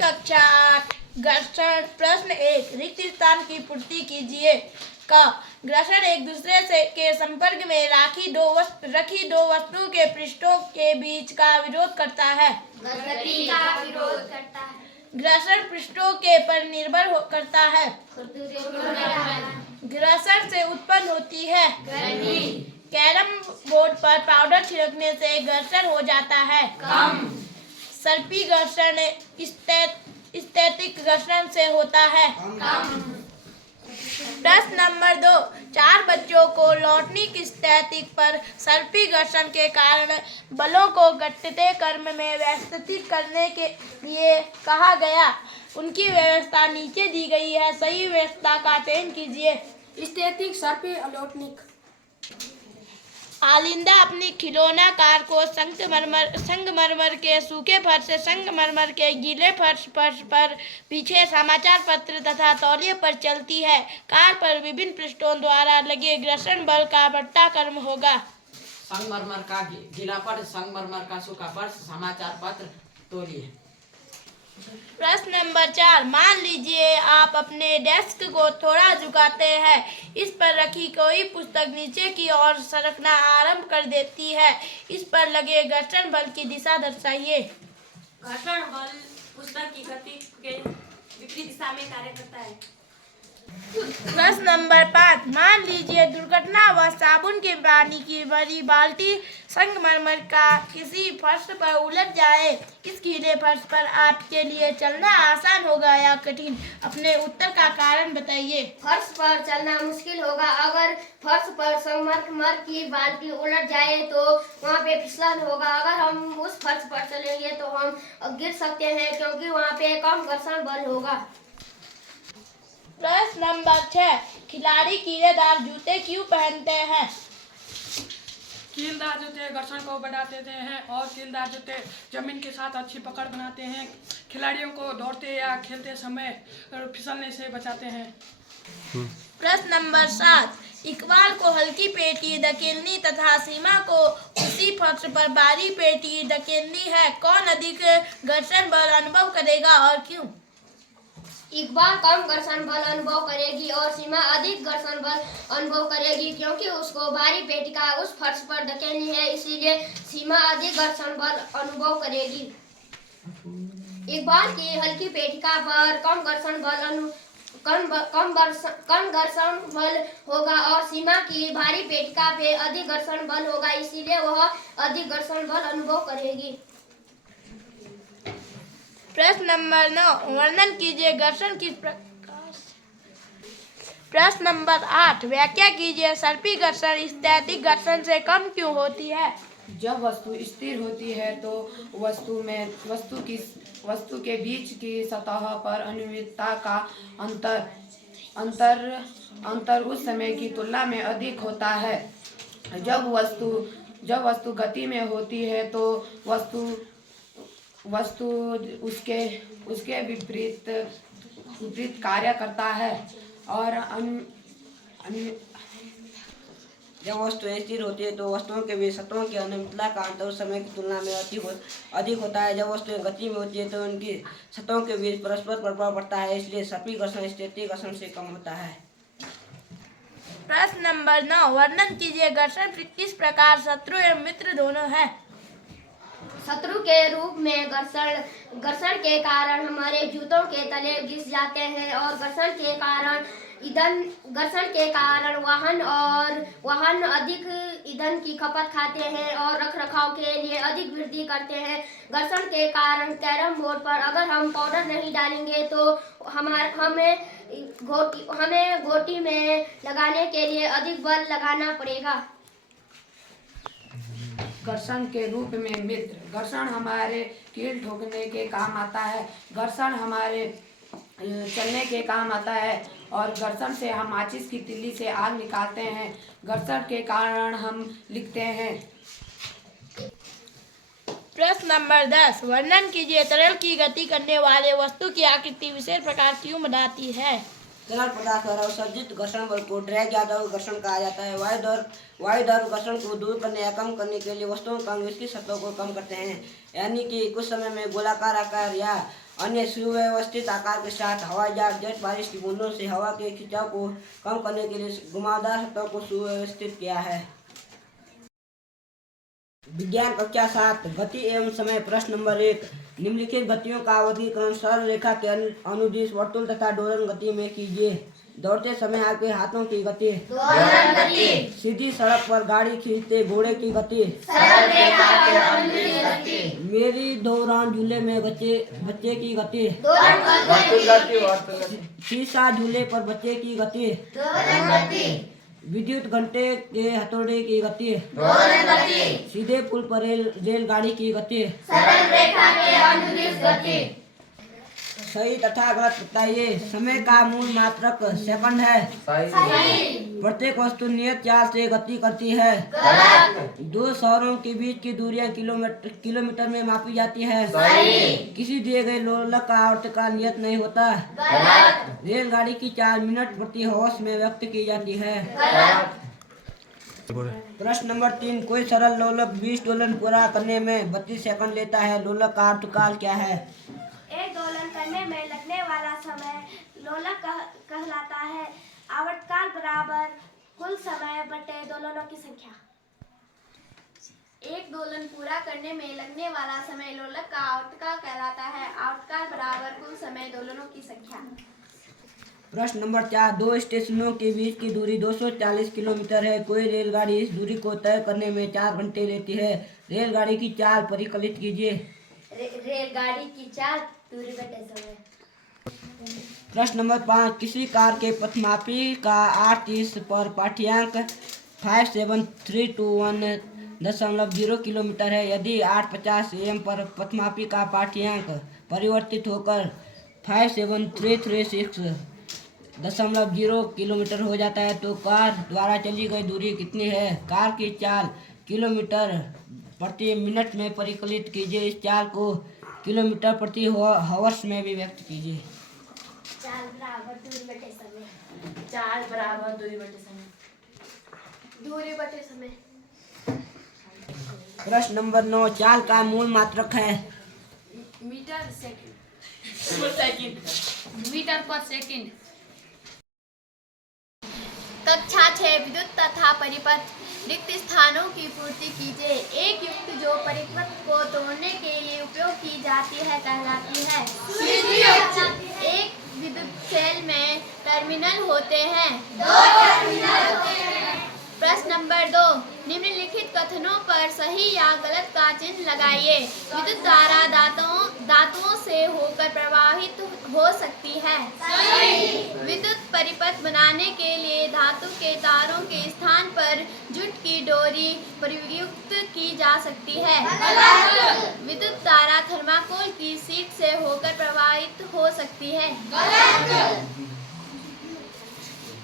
कक्षा 8 घर्षण। प्रश्न 1, रिक्त स्थान की पूर्ति कीजिए। क, घर्षण एक दूसरे से के संपर्क में रखी दो वस्तुओं के पृष्ठों के बीच का विरोध करता है। गति का विरोध करता है। घर्षण पृष्ठों के पर निर्भर करता है। घर्षण से उत्पन्न होती है गर्मी। कैरम बोर्ड पर पाउडर छिड़कने से घर्षण हो जाता है कम। सर्पी घर्षण स्थैतिक घर्षण से होता है कम। प्रश्न नंबर 2, 4 बच्चों को लौटनी की स्थैतिक पर सर्पी घर्षण के कारण बलों को घटते क्रम में व्यवस्थित करने के लिए कहा गया। उनकी व्यवस्था नीचे दी गई है। सही व्यवस्था का चयन कीजिए। स्थैतिक, सर्पी, अलौटनिक। आलिंदा अपनी खिलौना कार को संगमरमर के सूखे फर्श से संगमरमर के गीले फर्श पर पीछे समाचार पत्र तथा तौलिए पर चलती है। कार पर विभिन्न पृष्ठों द्वारा लगे घर्षण बल का बट्टा क्रम होगा। संगमरमर का गीला फर्श, संगमरमर का सूखा फर्श, समाचार पत्र, तौलिए। प्रश्न नंबर 4, मान लीजिए आप अपने डेस्क को थोड़ा झुकाते हैं। इस पर रखी कोई पुस्तक नीचे की ओर सरकना आरंभ कर देती है। इस पर लगे घर्षण बल की दिशा दर्शाइए। घर्षण बल पुस्तक की गति के विपरीत दिशा में कार्य करता है। प्रश्न नंबर 5, मान लीजिए दुर्घटनावश साबुन के पानी की भरी बाल्टी संगमरमर का किसी फर्श पर उलट जाए। इस गीले फर्श पर आपके लिए चलना आसान होगा या कठिन? अपने उत्तर का कारण बताइए। फर्श पर चलना मुश्किल होगा। अगर फर्श पर संगमरमर की बाल्टी उलट जाए तो वहाँ पे फिसलन होगा। अगर हम उस फर्श पर चलेंगे तो हम गिर सकते हैं क्योंकि वहाँ पे कम घर्षण बल होगा। प्रश्न नंबर 6, खिलाड़ी कीलेदार जूते क्यों पहनते हैं? कीलदार जूते घर्षण को बढ़ा देते हैं और कीलदार जूते जमीन के साथ अच्छी पकड़ बनाते हैं। खिलाड़ियों को दौड़ते या खेलते समय फिसलने से बचाते हैं। प्रश्न नंबर 7, इकबाल को हल्की पेटी धकेलनी तथा सीमा को उसी फर्श पर भारी पेटी धकेलनी है। कौन अधिक घर्षण बल अनुभव करेगा और क्यों? इकबाल कम घर्षण बल अनुभव करेगी और सीमा अधिक घर्षण बल अनुभव करेगी क्योंकि उसको भारी पेटिका उस फर्श पर धकेलनी है, इसीलिए सीमा अधिक घर्षण बल अनुभव करेगी। इकबाल की हल्की पेटिका पर कम घर्षण बल होगा और सीमा की भारी पेटिका पे अधिक घर्षण बल होगा, इसीलिए वह अधिक घर्षण बल अनुभव करेगी। प्रश्न नंबर 9, वर्णन कीजिए घर्षण किस प्रकार से। प्रश्न नंबर 8, व्याख्या कीजिए सर्पी घर्षण स्थैतिक घर्षण से कम क्यों होती है? जब वस्तु स्थिर होती है तो वस्तु के बीच की सतह पर अनियमितता का अंतर उस समय की तुलना में अधिक होता है। जब वस्तु गति में होती है तो वस्तु उसके विपरीत कार्य करता है और जब वस्तु स्थिर होती है तो वस्तुओं के बीच सतहों की अनियमितता का अंतर उस समय की तुलना में अधिक होता है। जब वस्तुएं गति में होती है तो उनकी सतहों के बीच परस्पर प्रभाव पड़ता है, इसलिए सर्पी घर्षण स्थैतिक घर्षण से कम होता है। प्रश्न नंबर 9, वर्णन कीजिए घर्षण किस प्रकार शत्रु एवं मित्र दोनों है? शत्रु के रूप में घर्षण के कारण हमारे जूतों के तले घिस जाते हैं और घर्षण के कारण वाहन अधिक ईंधन की खपत खाते हैं और रखरखाव के लिए अधिक वृद्धि करते हैं। घर्षण के कारण कैरम बोर्ड पर अगर हम पाउडर नहीं डालेंगे तो हमें गोटी में लगाने के लिए अधिक बल लगाना पड़ेगा। घर्षण के रूप में मित्र। घर्षण हमारे कील ठोकने के काम आता है। घर्षण हमारे चलने के काम आता है और घर्षण से हम माचिस की तिल्ली से आग निकालते हैं। घर्षण के कारण हम लिखते हैं। प्रश्न नंबर 10, वर्णन कीजिए तरल की गति करने वाले वस्तु की आकृति विशेष प्रकार क्यों बनाती है? तरल पदार्थ द्वारा उत्सर्जित घर्षण बल को ड्रैग या द्रव घर्षण कहा जाता है। वायुद्वार घर्षण को दूर करने या कम करने के लिए वस्तुओं का उसकी सतहों को कम करते हैं, यानी कि कुछ समय में गोलाकार आकार या अन्य सुव्यवस्थित आकार के साथ हवाई जहाज जेट बारिश की बूंदों से हवा के खिंचाव को कम करने के लिए घुमावदार सतह को सुव्यवस्थित किया है। विज्ञान कक्षा 7 गति एवं समय। प्रश्न नंबर 1, निम्नलिखित गतियों का वर्गीकरण सरल रेखा के अनुदिश वर्तुल तथा डोलन गति में कीजिए। दौड़ते समय आपके हाथों की गति, दोलन गति, सीधी सड़क पर गाड़ी खींचते घोड़े की गति, सरल रेखा के अनुदिश गति, मेरी दौरान झूले में बच्चे की गति, दोलन गति, शीशा झूले पर बच्चे की गति, दोलन गति, विद्युत घंटे के हथौड़े की गति, दोलन गति, सीधे पुल पर रेलगाड़ी की गति। सरल रेखा के अनुदिश गति। सही तथा गलत बताइए। समय का मूल मात्रक सेकंड है। सही। प्रत्येक वस्तु नियत चाल से गति करती है। गलत। दो शहरों के बीच की दूरियां किलोमीटर में मापी जाती है। सही। किसी दिए गए लोलक का आवर्तकाल नियत नहीं होता। गलत। रेलगाड़ी की चाल मिनट प्रति हॉर्स में व्यक्त की जाती है। गलत। प्रश्न नंबर 3, कोई सरल लोलक 20 दोलन पूरा करने में 32 सेकंड लेता है। लोलक का आवर्तकाल क्या है? एक दोलन करने में लगने वाला समय लोलक कहलाता है। आवर्तकाल बराबर कुल समय बटे दोलनों की संख्या। एक दोलन पूरा करने में लगने वाला समय लोलक का आवर्तकाल कहलाता है। आवर्तकाल बराबर कुल समय दोलनों की संख्या। प्रश्न नंबर 4, दो स्टेशनों के बीच की दूरी 240 किलोमीटर है। कोई रेलगाड़ी इस दूरी को तय करने में 4 घंटे लेती है। रेलगाड़ी की चाल परिकलित कीजिए। रेलगाड़ी की चाल दूरी बटे समय। प्रश्न नंबर 5, किसी कार के पथमापी का 8:30 पर पाठ्यांक 573210 किलोमीटर है। यदि 8:50 AM पर पथमापी का पाठ्यांक परिवर्तित होकर 57336.0 किलोमीटर हो जाता है तो कार द्वारा चली गई दूरी कितनी है? कार की चाल किलोमीटर प्रति मिनट में परिकलित कीजिए। इस चाल को किलोमीटर प्रति हॉर्स में भी व्यक्त कीजिए। चाल बराबर दूरी बटे समय। चाल बराबर दूरी बटे समय। दूरी बटे समय। प्रश्न नंबर 9, चाल का मूल मात्रक है। मीटर पर सेकंड। कक्षा 6 विद्युत तथा परिपथ। रिक्त स्थानों की पूर्ति कीजिए। एक युक्ति जो परिपथ को तोड़ने के लिए उपयोग की जाती है कहलाती है। एक विद्युत सेल में टर्मिनल होते हैं। 2 टर्मिनल होते हैं। प्रश्न नंबर 2, निम्नलिखित कथनों पर सही या गलत का चिन्ह लगाइए। विद्युत धारा धातुओं से होकर प्रवाहित हो सकती है। सही। विद्युत परिपथ बनाने के लिए धातु के तारों के स्थान पर जूट की डोरी प्रयुक्त की जा सकती है। गलत। विद्युत धारा थर्माकोल की शीट से होकर प्रवाहित हो सकती है। गलत।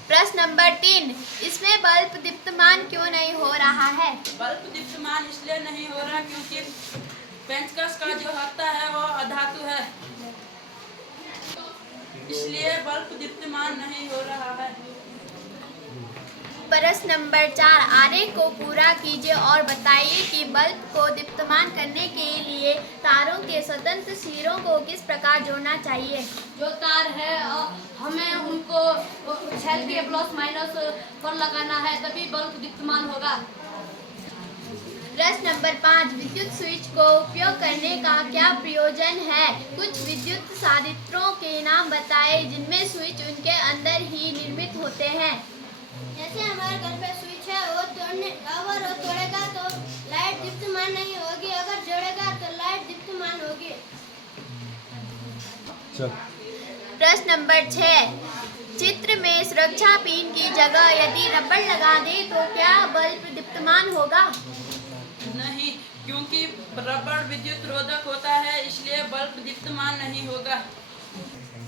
प्रश्न नंबर 3, इसमें बल्ब दीप्तमान क्यों नहीं हो रहा है? बल्ब दीप्तमान इसलिए नहीं हो रहा क्योंकि पेंचकस का जो हत्ता है वो अधातु है, इसलिए बल्ब दीप्तमान नहीं हो रहा है। प्रश्न नंबर 4, आरेख को पूरा कीजिए और बताइए कि बल्ब को दीप्तमान करने के लिए तारों के स्वतंत्र सिरों को किस प्रकार जोड़ना चाहिए। जो तार है हमें उनको सेल के प्लस माइनस पर लगाना है, तभी बल्ब दीप्तमान होगा। प्रश्न नंबर 5, विद्युत स्विच को उपयोग करने का क्या प्रयोजन है? कुछ विद्युत संयंत्रों के नाम बताएं जिनमें स्विच उनके अंदर ही निर्मित होते हैं। जैसे हमारे घर पे स्विच है, वो तोड़ेगा तो लाइट दीप्तमान नहीं होगी, अगर जोड़ेगा तो लाइट दीप्तमान होगी। प्रश्न नंबर 6, चित्र में सुरक्षा पिन की जगह यदि रबड़ लगा दे तो क्या बल्ब दीप्तमान होगा? नहीं, क्योंकि रबड़ विद्युत रोधक होता है, इसलिए बल्ब दीप्तमान नहीं होगा।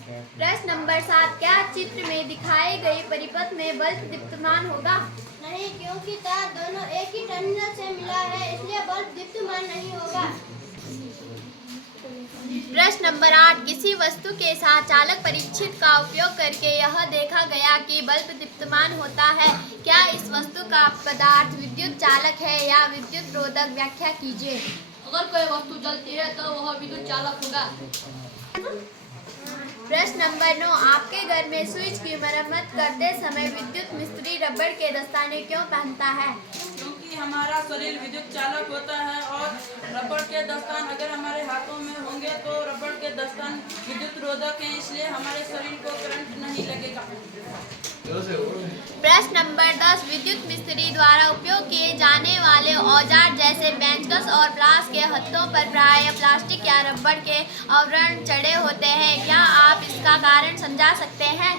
प्रश्न नंबर 7, क्या चित्र में दिखाए गए परिपथ में बल्ब दीप्तमान होगा? नहीं, क्योंकि तार दोनों एक ही टर्मिनल से मिला है, इसलिए बल्ब दीप्तमान नहीं होगा। प्रश्न नंबर 8, किसी वस्तु के साथ चालक परीक्षित का उपयोग करके यह देखा गया कि बल्ब दीप्तमान होता है। क्या इस वस्तु का पदार्थ विद्युत चालक है या विद्युत रोधक? व्याख्या कीजिए। अगर कोई वस्तु जलती है तो वह विद्युत चालक होगा। प्रश्न नंबर 9, आपके घर में स्विच की मरम्मत करते समय विद्युत मिस्त्री रबड़ के दस्ताने क्यों पहनता है? क्योंकि हमारा शरीर विद्युत चालक होता है और रबड़ के दस्तान अगर हमारे हाथों में होंगे तो रबड़ के दस्तान विद्युत रोधक हैं, इसलिए हमारे शरीर को करंट नहीं लगेगा। प्रश्न नंबर 10, विद्युत मिस्त्री द्वारा उपयोग किए जाने वाले औजार जैसे पेंचकस और प्लास के हत्थों पर प्रायः प्लास्टिक या रबड़ के आवरण चढ़े होते हैं, क्या आप इसका कारण समझा सकते हैं?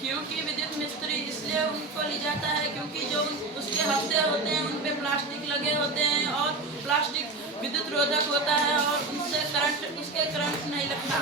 क्योंकि विद्युत मिस्त्री इसलिए उनको ले जाता है क्योंकि जो उसके हफ्ते होते हैं उन पे प्लास्टिक लगे होते हैं और प्लास्टिक विद्युत रोधक होता है और उसके करंट नहीं लगता।